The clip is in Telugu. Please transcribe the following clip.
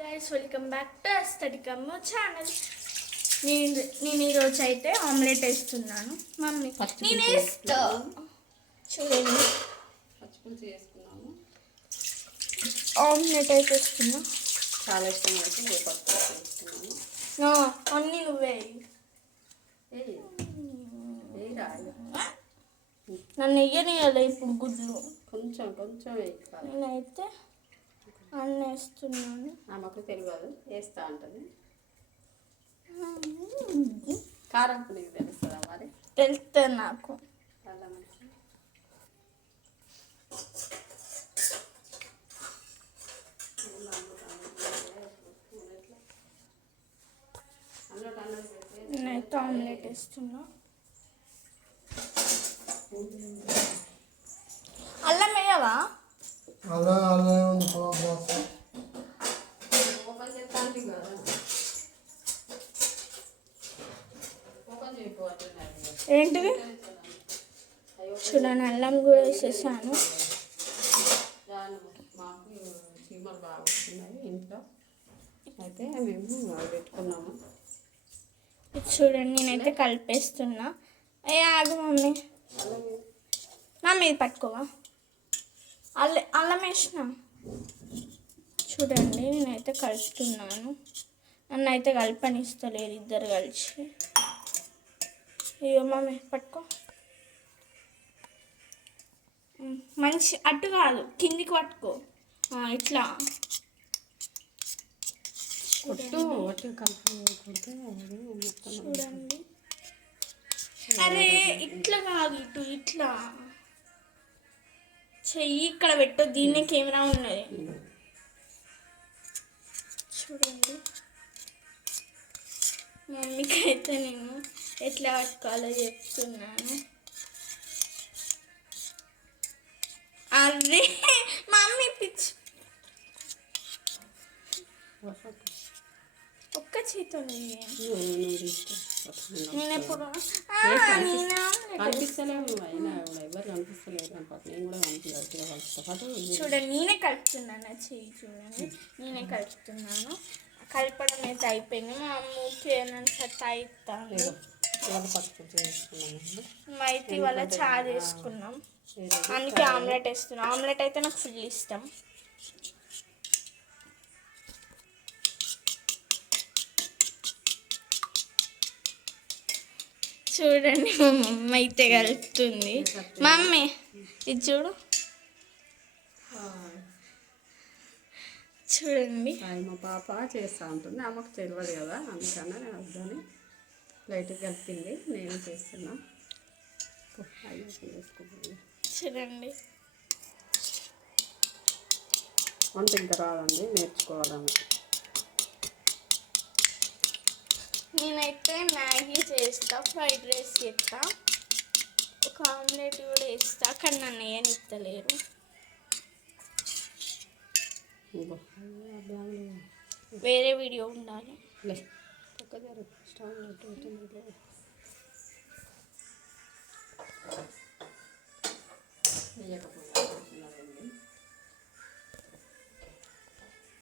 గైస్ వెల్కమ్ బ్యాక్ టు స్టడీకమ్మ ఛానల్. నేను ఈరోజు అయితే ఆమ్లెట్ వేస్తున్నాను. మమ్మీ నేను వేస్తా చూడండి. పచ్చిపులుసు వేసుకున్నాము. ఆమ్లెట్ అయితే వేస్తున్నా. చాలా ఇష్టం అయితే పచ్చిపులుసు వేసుకున్నాము. అన్నీ నువ్వే నన్ను వెయ్యనియాలి ఇప్పుడు గుడ్లు కొంచెం కొంచెం వేయాలి. నేనైతే అన్నీ వేస్తున్నాను. ఆమెకు తెలియదు వేస్తా ఉంటుంది. కారం నీకు తెలుస్తుందా మరి? తెలుస్తుంది నాకు. నేనైతే ఆమ్లెట్ వేస్తున్నా. అల్లం వేయవా? ఏంటిది చూడండి, అల్లం కూడా వేసేసాను. మాకు చీమలు బాగా వస్తున్నాయి ఇంట్లో, అయితే మేము పెట్టుకున్నాము. చూడండి నేనైతే కలిపేస్తున్నా. ఆగు మమ్మీ, నా మీద పట్టుకోవా? అల్లం వేసిన. చూడండి నేనైతే కలుపుతున్నాను. నన్ను అయితే కలపనిస్తలేరు ఇద్దరు కలిసి. అయ్యో మమ్మీ పట్టుకో. మంచి అటు కాదు, కిందికి పట్టుకో. ఇట్లా చూడండి. అరే ఇట్లా కాదు, ఇటు ఇట్లా చెయ్యి ఇక్కడ పెట్టు. దీన్ని కెమెరా ఉన్నది చూడండి. మమ్మీకి అయితే నేను ఎట్లా పట్టుకోవాలో చెప్తున్నాను. అరే మమ్మీ పిచ్చి ఒక్క చేతితో నేను ఎప్పుడు చూడండి నేనే కలుపుతున్నాను. చెయ్యి చూడండి నేనే కలుపుతున్నాను. కలపడం అయితే అయిపోయింది. మా అమ్మకి నన్ను సతాయిస్తాను. అయితే ఇవాళ చారు చేసుకున్నాం, అందుకే ఆమ్లెట్ వేస్తున్నాం. ఆమ్లెట్ అయితే నాకు ఫుల్ ఇష్టం. చూడండి మా మమ్మీ అయితే కలుపుతుంది. మమ్మీ ఇది చూడు, చూడండి. మా పాప చేస్తూ ఉంటుంది, అమ్మకు తెలియదు కదా, అందుకన్నా నేను వద్దని లైట్గా కలిపింది. నేను చేస్తున్నా. చూడండి వంట ఇంకా రాదండి, నేర్చుకోవాలని. నేనైతే మ్యాగీ చేస్తా, ఫ్రైడ్ రైస్ చేస్తా, ఒక ఆమ్లెట్ కూడా వేస్తా. కానీ నన్ను వేయనిస్తలేరు. వేరే వీడియో ఉండాలి.